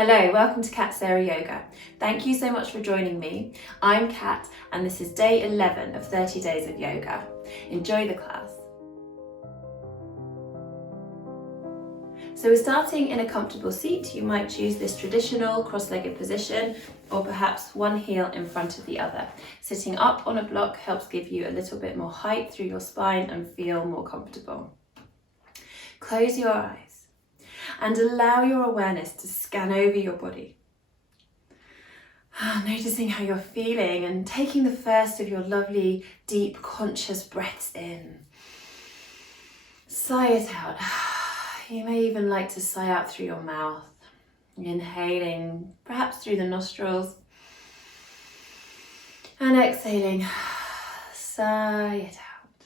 Hello, welcome to Kat Sara Yoga. Thank you so much for joining me. I'm Kat and this is day 11 of 30 days of yoga. Enjoy the class. So we're starting in a comfortable seat. You might choose this traditional cross-legged position or perhaps one heel in front of the other. Sitting up on a block helps give you a little bit more height through your spine and feel more comfortable. Close your eyes and allow your awareness to scan over your body. Noticing how you're feeling and taking the first of your lovely, deep, conscious breaths in. Sigh it out. You may even like to sigh out through your mouth. Inhaling, perhaps through the nostrils. And exhaling, sigh it out.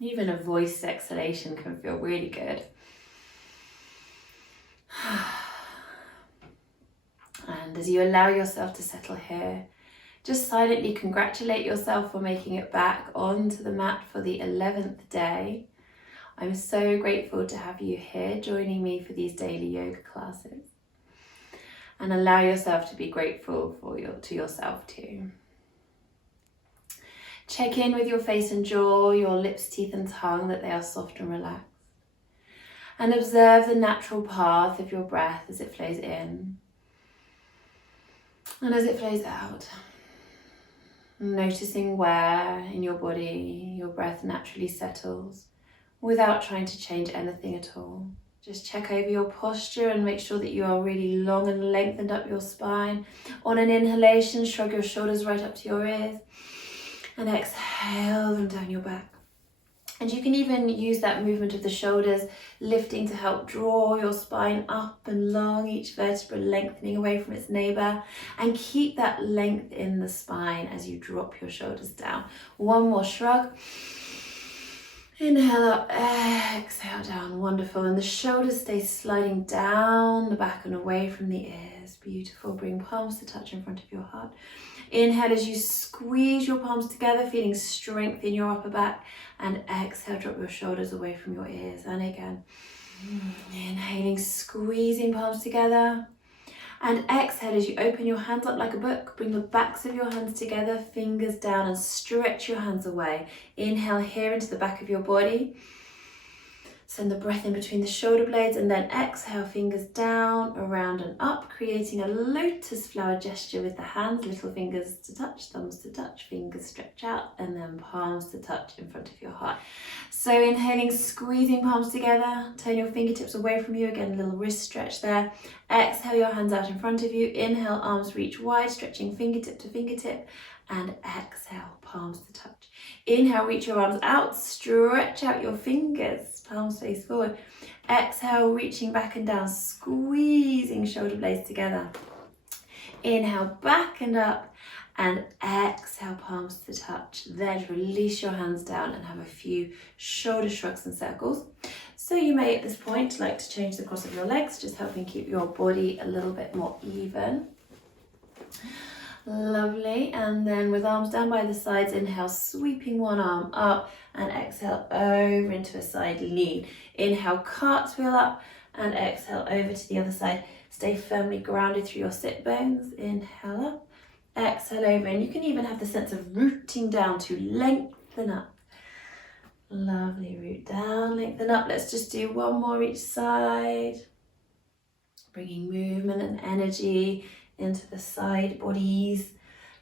Even a voiced exhalation can feel really good. And as you allow yourself to settle here, just silently congratulate yourself for making it back onto the mat for the 11th day. I'm so grateful to have you here joining me for these daily yoga classes. And allow yourself to be grateful to yourself too. Check in with your face and jaw, your lips, teeth and tongue, that they are soft and relaxed. And observe the natural path of your breath as it flows in and as it flows out. Noticing where in your body your breath naturally settles without trying to change anything at all. Just check over your posture and make sure that you are really long and lengthened up your spine. On an inhalation, shrug your shoulders right up to your ears and exhale them down your back. And you can even use that movement of the shoulders lifting to help draw your spine up and long, each vertebra lengthening away from its neighbour, and keep that length in the spine as you drop your shoulders down. One more shrug. Inhale up, exhale down, wonderful. And the shoulders stay sliding down the back and away from the ears. Beautiful, bring palms to touch in front of your heart. Inhale as you squeeze your palms together, feeling strength in your upper back. And exhale, drop your shoulders away from your ears. And again, inhaling, squeezing palms together. And exhale as you open your hands up like a book. Bring the backs of your hands together, fingers down, and stretch your hands away. Inhale here into the back of your body. Send the breath in between the shoulder blades, and then exhale, fingers down, around and up, creating a lotus flower gesture with the hands, little fingers to touch, thumbs to touch, fingers stretch out, and then palms to touch in front of your heart. So inhaling, squeezing palms together, turn your fingertips away from you, again, a little wrist stretch there. Exhale, your hands out in front of you. Inhale, arms reach wide, stretching fingertip to fingertip, and exhale, palms to touch. Inhale, reach your arms out, stretch out your fingers, palms face forward. Exhale, reaching back and down, squeezing shoulder blades together. Inhale, back and up, and exhale, palms to touch. Then release your hands down and have a few shoulder shrugs and circles. So you may at this point like to change the cross of your legs, just helping keep your body a little bit more even. Lovely, and then with arms down by the sides, inhale, sweeping one arm up, and exhale over into a side lean. Inhale, cartwheel up, and exhale over to the other side. Stay firmly grounded through your sit bones. Inhale up, exhale over, and you can even have the sense of rooting down to lengthen up. Lovely, root down, lengthen up. Let's just do one more each side. Bringing movement and energy into the side bodies.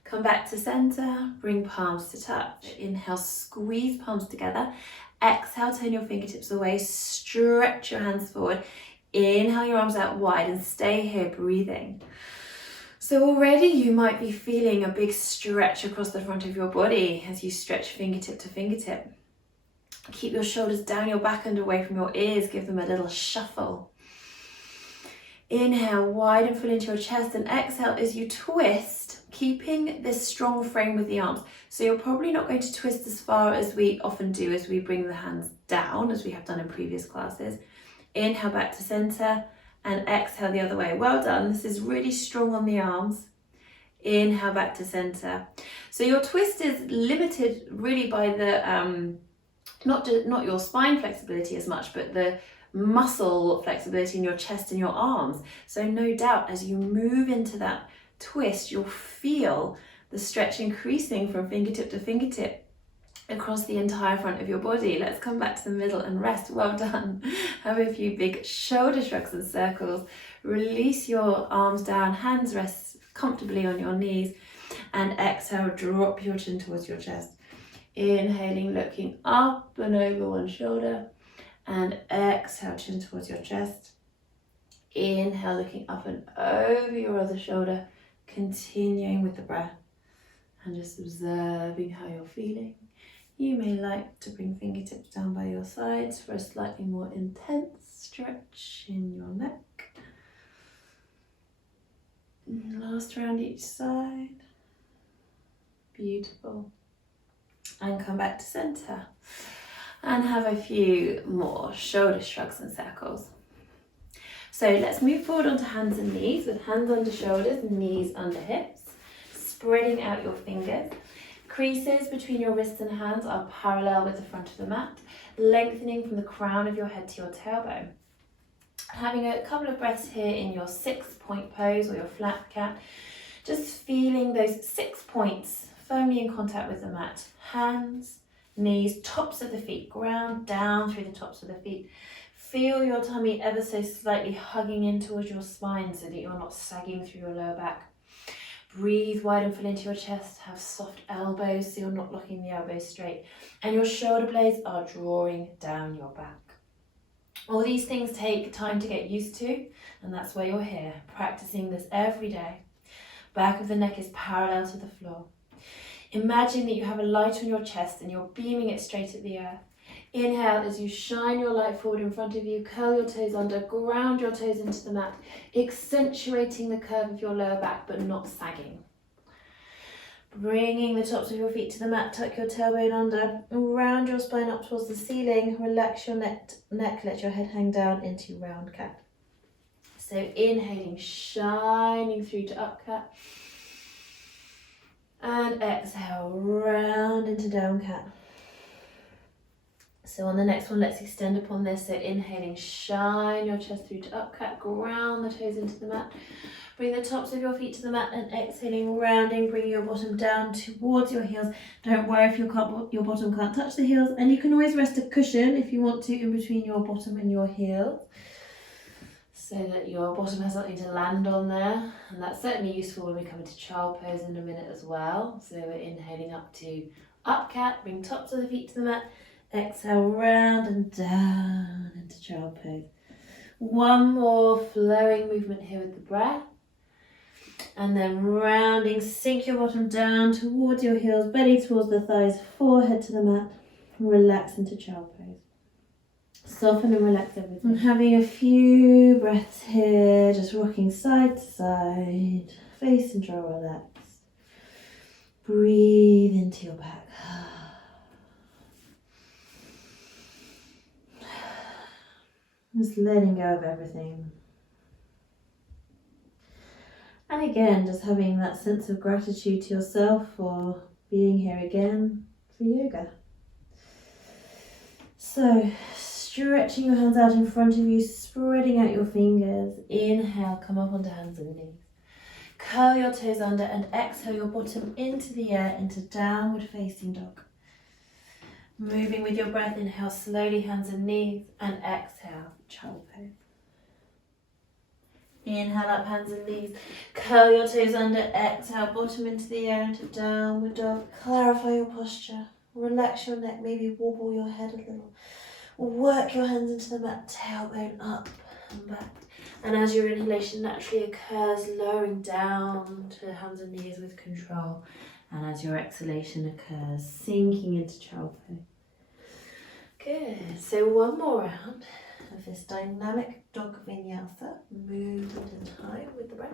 Come back to center, bring palms to touch. Inhale, squeeze palms together. Exhale, turn your fingertips away, stretch your hands forward. Inhale your arms out wide and stay here breathing. So already you might be feeling a big stretch across the front of your body as you stretch fingertip to fingertip. Keep your shoulders down your back and away from your ears, give them a little shuffle. Inhale, wide and full into your chest, and exhale as you twist, keeping this strong frame with the arms. So you're probably not going to twist as far as we often do as we bring the hands down, as we have done in previous classes. Inhale back to center, and exhale the other way. Well done. This is really strong on the arms. Inhale back to center. So your twist is limited really by the, not your spine flexibility as much, but the muscle flexibility in your chest and your arms. So no doubt as you move into that twist, you'll feel the stretch increasing from fingertip to fingertip across the entire front of your body. Let's come back to the middle and rest. Well done. Have a few big shoulder shrugs and circles. Release your arms down, hands rest comfortably on your knees, and exhale, drop your chin towards your chest. Inhaling, looking up and over one shoulder, and exhale, chin towards your chest. Inhale, looking up and over your other shoulder, continuing with the breath and just observing how you're feeling. You may like to bring fingertips down by your sides for a slightly more intense stretch in your neck. Last round each side. Beautiful. And come back to center. And have a few more shoulder shrugs and circles. So let's move forward onto hands and knees with hands under shoulders, knees under hips. Spreading out your fingers. Creases between your wrists and hands are parallel with the front of the mat, lengthening from the crown of your head to your tailbone. Having a couple of breaths here in your 6-point pose or your flat cat, just feeling those 6 points firmly in contact with the mat. Hands, knees, tops of the feet, ground down through the tops of the feet. Feel your tummy ever so slightly hugging in towards your spine so that you're not sagging through your lower back. Breathe wide and full into your chest. Have soft elbows so you're not locking the elbows straight. And your shoulder blades are drawing down your back. All these things take time to get used to, and that's why you're here, practicing this every day. Back of the neck is parallel to the floor. Imagine that you have a light on your chest and you're beaming it straight at the earth. Inhale as you shine your light forward in front of you, curl your toes under, ground your toes into the mat, accentuating the curve of your lower back but not sagging. Bringing the tops of your feet to the mat, tuck your tailbone under, round your spine up towards the ceiling, relax your neck, let your head hang down into round cat. So inhaling, shining through to up cat, and exhale, round into down cat. So on the next one, let's extend upon this. So inhaling, shine your chest through to up cat, ground the toes into the mat. Bring the tops of your feet to the mat and exhaling, rounding, bringing your bottom down towards your heels. Don't worry if your bottom can't touch the heels, and you can always rest a cushion if you want to in between your bottom and your heels, so that your bottom has something to land on there. And that's certainly useful when we come into child pose in a minute as well. So we're inhaling up to up cat, bring tops of the feet to the mat. Exhale, round and down into child pose. One more flowing movement here with the breath. And then rounding, sink your bottom down towards your heels, belly towards the thighs, forehead to the mat. Relax into child pose. Soften and relax everything. And having a few breaths here, just rocking side to side, face and jaw relaxed. Breathe into your back. Just letting go of everything. And again, just having that sense of gratitude to yourself for being here again for yoga. So, stretching your hands out in front of you, spreading out your fingers. Inhale, come up onto hands and knees. Curl your toes under and exhale your bottom into the air, into downward facing dog. Moving with your breath, inhale slowly, hands and knees, and exhale, child pose. Inhale up, hands and knees. Curl your toes under, exhale, bottom into the air, into downward dog. Clarify your posture. Relax your neck, maybe wobble your head a little. Work your hands into the mat, tailbone up and back. And as your inhalation naturally occurs, lowering down to hands and knees with control. And as your exhalation occurs, sinking into child pose. Good. So one more round of this dynamic dog vinyasa. Movement in time with the breath.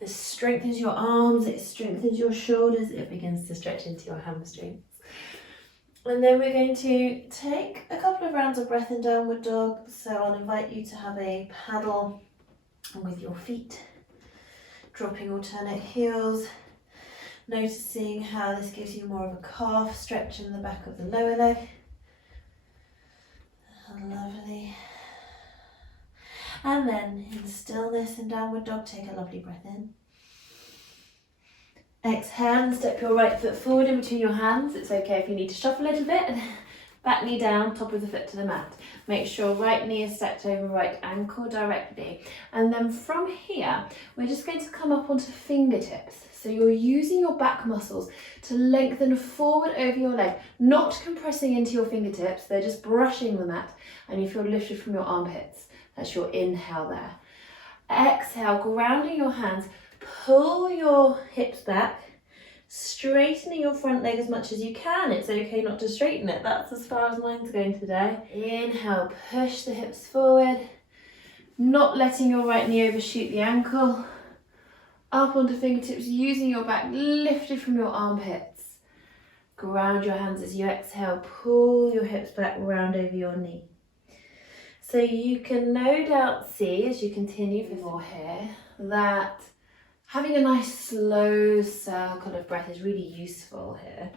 This strengthens your arms, it strengthens your shoulders, it begins to stretch into your hamstrings. And then we're going to take a couple of rounds of breath in downward dog. So I'll invite you to have a paddle with your feet, dropping alternate heels. Noticing how this gives you more of a calf stretch in the back of the lower leg. Lovely. And then in stillness and downward dog, take a lovely breath in. Exhale and step your right foot forward in between your hands. It's okay if you need to shuffle a little bit. Back knee down, top of the foot to the mat. Make sure right knee is stacked over right ankle directly. And then from here, we're just going to come up onto fingertips. So you're using your back muscles to lengthen forward over your leg, not compressing into your fingertips. They're just brushing the mat, and you feel lifted from your armpits. That's your inhale there. Exhale, grounding your hands, pull your hips back, straightening your front leg as much as you can. It's okay not to straighten it. That's as far as mine's going today. Inhale, push the hips forward, not letting your right knee overshoot the ankle. Up onto fingertips, using your back lifted from your armpits. Ground your hands as you exhale, pull your hips back, round over your knee. So you can no doubt see, as you continue for more here, that having a nice slow circle of breath is really useful here.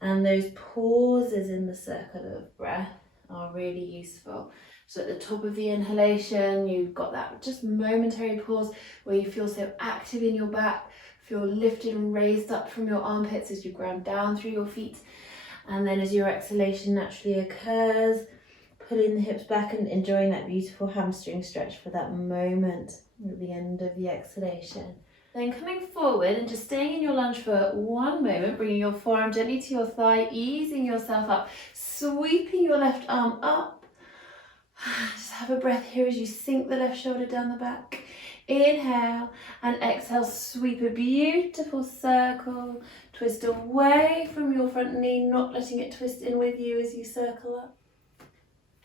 And those pauses in the circle of breath are really useful. So at the top of the inhalation, you've got that just momentary pause where you feel so active in your back, feel lifted and raised up from your armpits as you ground down through your feet. And then as your exhalation naturally occurs, pulling the hips back and enjoying that beautiful hamstring stretch for that moment at the end of the exhalation. Then coming forward and just staying in your lunge for one moment, bringing your forearm gently to your thigh, easing yourself up, sweeping your left arm up. Just have a breath here as you sink the left shoulder down the back. Inhale and exhale, sweep a beautiful circle. Twist away from your front knee, not letting it twist in with you as you circle up.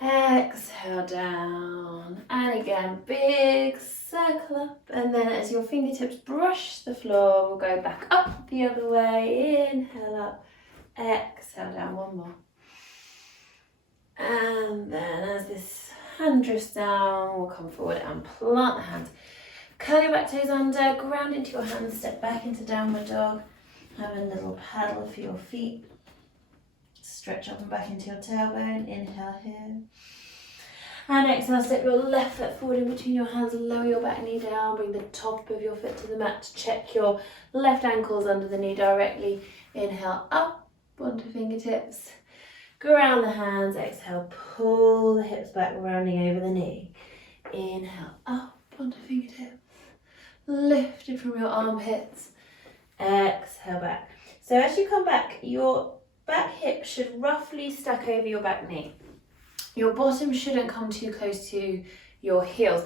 Exhale down, and again, big circle up, and then as your fingertips brush the floor, we'll go back up the other way. Inhale up, exhale down, one more. And then as this hand drifts down, we'll come forward and plant the hands. Curl your back toes under, ground into your hands, step back into downward dog. Have a little paddle for your feet. Stretch up and back into your tailbone. Inhale here. And exhale, step your left foot forward in between your hands, lower your back knee down, bring the top of your foot to the mat. Check your left ankles under the knee directly. Inhale up onto fingertips. Ground the hands, exhale, pull the hips back, rounding over the knee. Inhale, up onto fingertips, lifted from your armpits. Exhale back. So as you come back, your back hip should roughly stack over your back knee. Your bottom shouldn't come too close to your heels.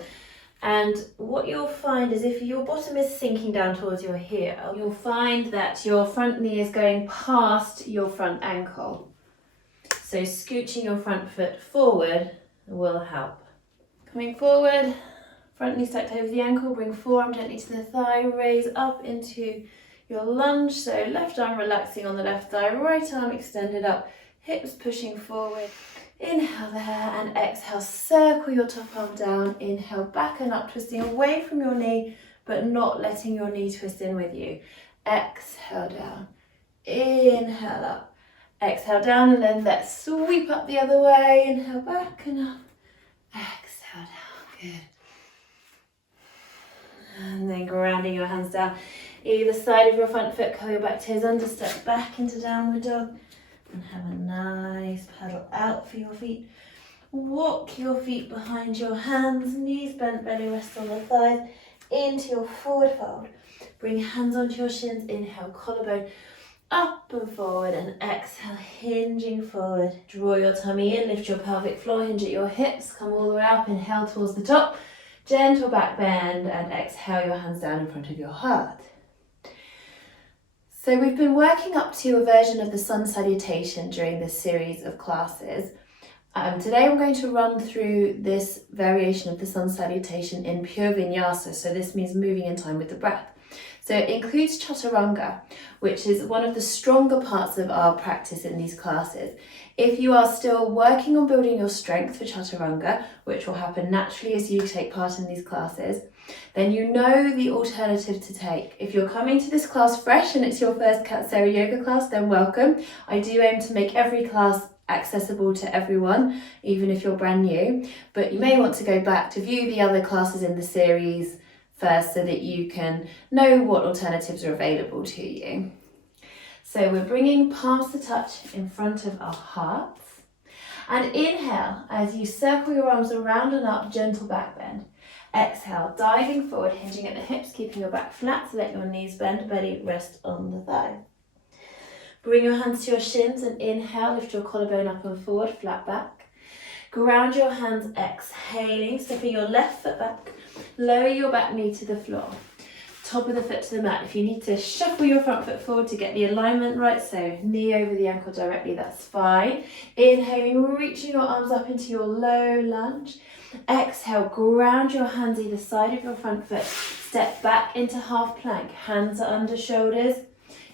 And what you'll find is if your bottom is sinking down towards your heel, you'll find that your front knee is going past your front ankle. So scooching your front foot forward will help. Coming forward, front knee stacked over the ankle, bring forearm gently to the thigh, raise up into your lunge. So left arm relaxing on the left thigh, right arm extended up, hips pushing forward. Inhale there and exhale, circle your top arm down. Inhale back and up, twisting away from your knee, but not letting your knee twist in with you. Exhale down, inhale up. Exhale down, and then let's sweep up the other way. Inhale back and up. Exhale down. Good. And then grounding your hands down either side of your front foot, curl your back toes under, step back into downward dog, and have a nice paddle out for your feet. Walk your feet behind your hands, knees bent, belly rest on the thighs, into your forward fold. Bring hands onto your shins. Inhale, collarbone up and forward, and exhale, hinging forward. Draw your tummy in, lift your pelvic floor, hinge at your hips, come all the way up, inhale towards the top, gentle back bend, and exhale your hands down in front of your heart. So we've been working up to a version of the sun salutation during this series of classes. Today I'm going to run through this variation of the sun salutation in pure vinyasa, so this means moving in time with the breath. So it includes chaturanga, which is one of the stronger parts of our practice in these classes. If you are still working on building your strength for chaturanga, which will happen naturally as you take part in these classes, then you know the alternative to take. If you're coming to this class fresh and it's your first Sara yoga class, then welcome. I do aim to make every class accessible to everyone, even if you're brand new, but you may want to go back to view the other classes in the series first so that you can know what alternatives are available to you. So we're bringing palms to touch in front of our hearts. And inhale as you circle your arms around and up, gentle back bend. Exhale, diving forward, hinging at the hips, keeping your back flat, so let your knees bend, belly rest on the thigh. Bring your hands to your shins and inhale, lift your collarbone up and forward, flat back. Ground your hands, exhaling, stepping your left foot back, lower your back knee to the floor. Top of the foot to the mat. If you need to shuffle your front foot forward to get the alignment right, so knee over the ankle directly, that's fine. Inhaling, reaching your arms up into your low lunge. Exhale, ground your hands either side of your front foot. Step back into half plank. Hands are under shoulders,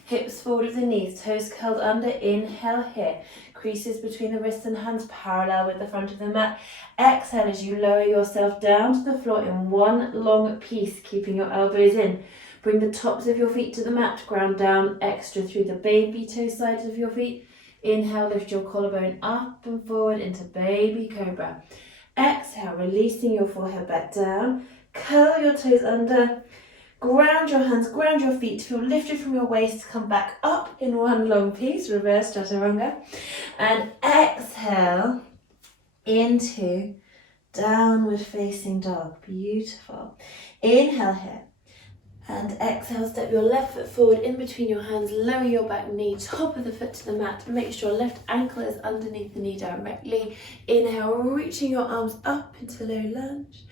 hips forward of the knees, toes curled under. Inhale here. Creases between the wrists and hands parallel with the front of the mat. Exhale as you lower yourself down to the floor in one long piece, keeping your elbows in. Bring the tops of your feet to the mat, ground down extra through the baby toe sides of your feet. Inhale, lift your collarbone up and forward into baby cobra. Exhale, releasing your forehead back down. Curl your toes under. Ground your hands, ground your feet, feel lifted from your waist, come back up in one long piece, reverse chaturanga. And exhale into downward facing dog. Beautiful. Inhale here. And exhale, step your left foot forward in between your hands, lower your back knee, top of the foot to the mat. Make sure left ankle is underneath the knee directly. Inhale, reaching your arms up into low lunge.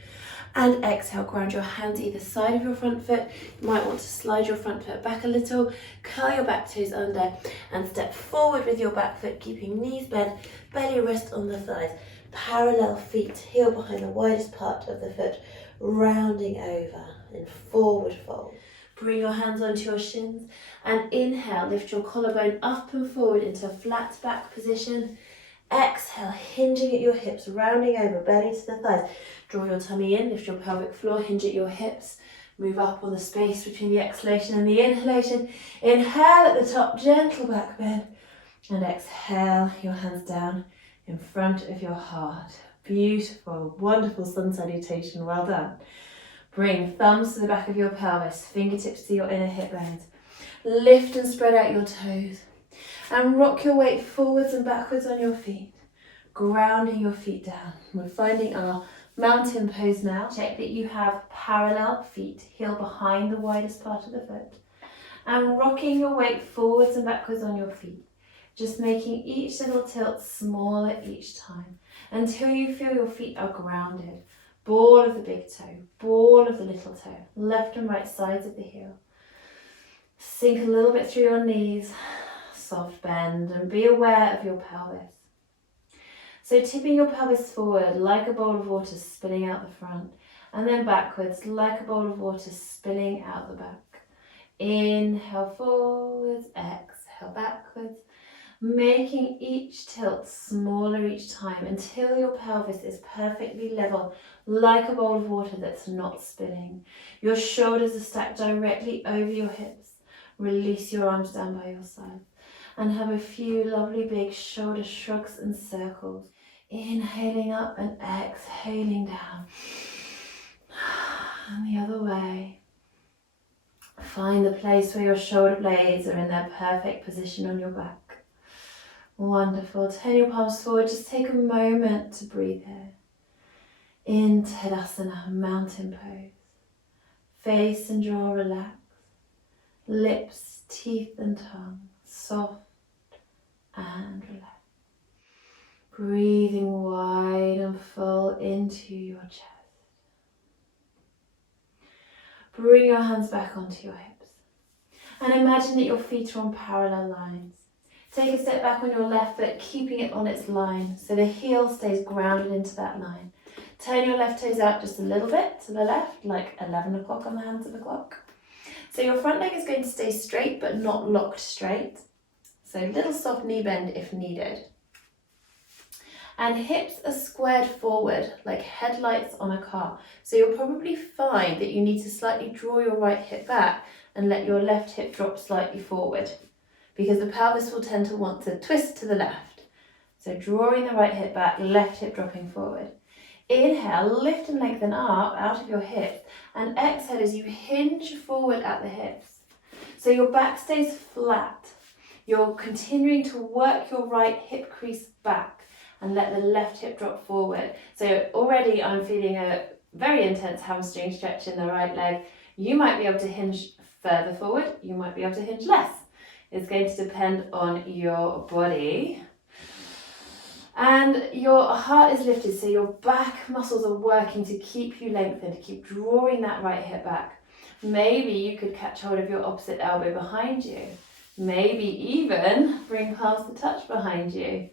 And exhale, ground your hands either side of your front foot. You might want to slide your front foot back a little, curl your back toes under, and step forward with your back foot, keeping knees bent, belly rest on the thighs. Parallel feet, heel behind the widest part of the foot, rounding over in forward fold. Bring your hands onto your shins and inhale, lift your collarbone up and forward into a flat back position. Exhale, hinging at your hips, rounding over, belly to the thighs. Draw your tummy in, lift your pelvic floor, hinge at your hips. Move up on the space between the exhalation and the inhalation. Inhale at the top, gentle back bend. And exhale, your hands down in front of your heart. Beautiful, wonderful sun salutation, well done. Bring thumbs to the back of your pelvis, fingertips to your inner hip bones. Lift and spread out your toes. And rock your weight forwards and backwards on your feet, grounding your feet down. We're finding our mountain pose now. Check that you have parallel feet, heel behind the widest part of the foot. And rocking your weight forwards and backwards on your feet. Just making each little tilt smaller each time until you feel your feet are grounded. Ball of the big toe, ball of the little toe, left and right sides of the heel. Sink a little bit through your knees. Soft bend and be aware of your pelvis. So tipping your pelvis forward like a bowl of water spilling out the front, and then backwards like a bowl of water spilling out the back. Inhale forwards, exhale backwards, making each tilt smaller each time until your pelvis is perfectly level, like a bowl of water that's not spilling. Your shoulders are stacked directly over your hips. Release your arms down by your side. And have a few lovely big shoulder shrugs and circles. Inhaling up and exhaling down. And the other way. Find the place where your shoulder blades are in their perfect position on your back. Wonderful. Turn your palms forward. Just take a moment to breathe here. In Tadasana, mountain pose. Face and jaw relaxed. Lips, teeth and tongue soft and relaxed. Breathing wide and full into your chest. Bring your hands back onto your hips. And imagine that your feet are on parallel lines. Take a step back on your left foot, keeping it on its line, so the heel stays grounded into that line. Turn your left toes out just a little bit to the left, like 11 o'clock on the hands of the clock. So your front leg is going to stay straight, but not locked straight. So a little soft knee bend if needed. And hips are squared forward, like headlights on a car. So you'll probably find that you need to slightly draw your right hip back and let your left hip drop slightly forward, because the pelvis will tend to want to twist to the left. So drawing the right hip back, left hip dropping forward. Inhale, lift and lengthen up out of your hips, and exhale as you hinge forward at the hips. So your back stays flat. You're continuing to work your right hip crease back and let the left hip drop forward. So already I'm feeling a very intense hamstring stretch in the right leg. You might be able to hinge further forward, you might be able to hinge less. It's going to depend on your body. And your heart is lifted, so your back muscles are working to keep you lengthened, to keep drawing that right hip back. Maybe you could catch hold of your opposite elbow behind you. Maybe even bring palms to touch behind you.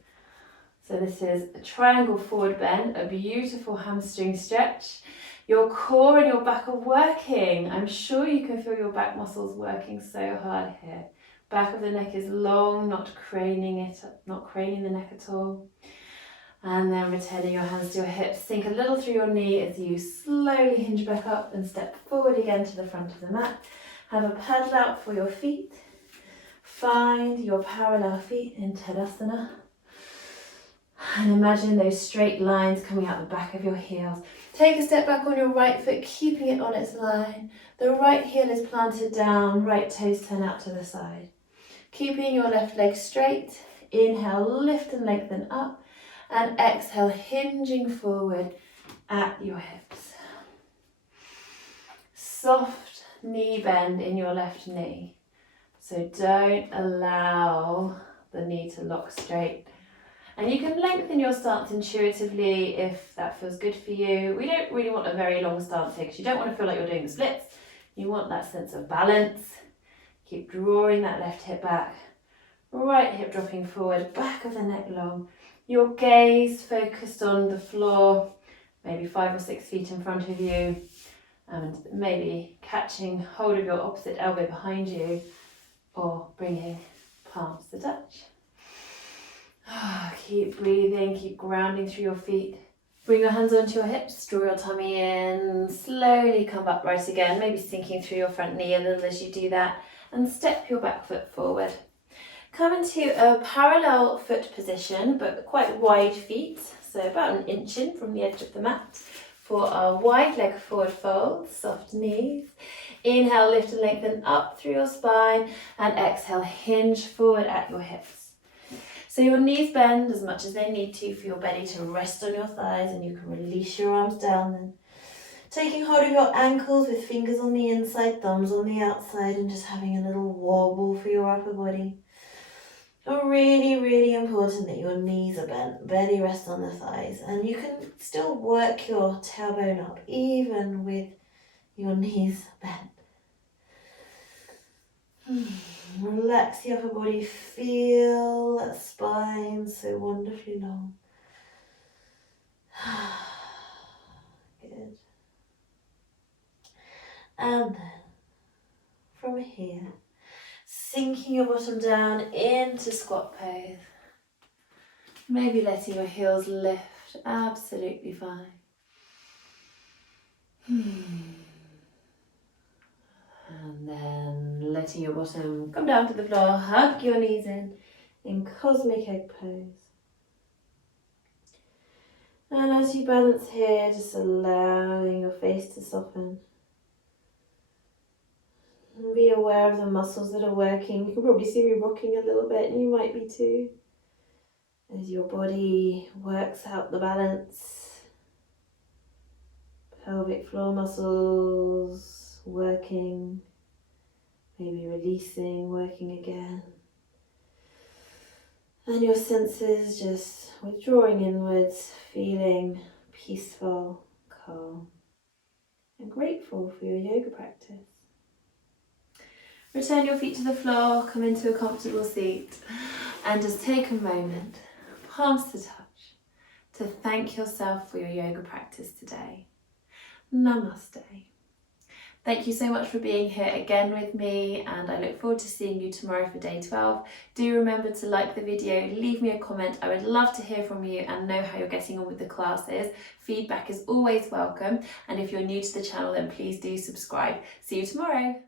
So this is a triangle forward bend, a beautiful hamstring stretch. Your core and your back are working. I'm sure you can feel your back muscles working so hard here. Back of the neck is long, not craning the neck at all. And then returning your hands to your hips. Sink a little through your knee as you slowly hinge back up and step forward again to the front of the mat. Have a paddle out for your feet. Find your parallel feet in Tadasana. And imagine those straight lines coming out the back of your heels. Take a step back on your right foot, keeping it on its line. The right heel is planted down, right toes turn out to the side. Keeping your left leg straight. Inhale, lift and lengthen up. And exhale, hinging forward at your hips. Soft knee bend in your left knee. So don't allow the knee to lock straight. And you can lengthen your stance intuitively if that feels good for you. We don't really want a very long stance here because you don't want to feel like you're doing the splits. You want that sense of balance. Keep drawing that left hip back. Right hip dropping forward, back of the neck long. Your gaze focused on the floor, maybe 5 or 6 feet in front of you, and maybe catching hold of your opposite elbow behind you or bringing palms to touch. Keep breathing, keep grounding through your feet. Bring your hands onto your hips, draw your tummy in, slowly come upright again, maybe sinking through your front knee a little as you do that, and step your back foot forward. Come into a parallel foot position, but quite wide feet, so about 1 inch in from the edge of the mat. For our wide leg forward fold, soft knees. Inhale, lift and lengthen up through your spine, and exhale, hinge forward at your hips. So your knees bend as much as they need to for your belly to rest on your thighs, and you can release your arms down then. Taking hold of your ankles with fingers on the inside, thumbs on the outside, and just having a little wobble for your upper body. Really, really important that your knees are bent, belly rests on the thighs, and you can still work your tailbone up even with your knees bent. Relax the upper body, feel that spine so wonderfully long. Good. And then from here, sinking your bottom down into squat pose. Maybe letting your heels lift, absolutely fine. And then letting your bottom come down to the floor, hug your knees in cosmic egg pose. And as you balance here, just allowing your face to soften. And be aware of the muscles that are working. You can probably see me rocking a little bit, and you might be too. As your body works out the balance. Pelvic floor muscles working, maybe releasing, working again. And your senses just withdrawing inwards, feeling peaceful, calm, and grateful for your yoga practice. Return your feet to the floor, come into a comfortable seat, and just take a moment, palms to touch, to thank yourself for your yoga practice today. Namaste. Thank you so much for being here again with me, and I look forward to seeing you tomorrow for day 12. Do remember to like the video, leave me a comment. I would love to hear from you and know how you're getting on with the classes. Feedback is always welcome, and if you're new to the channel, then please do subscribe. See you tomorrow.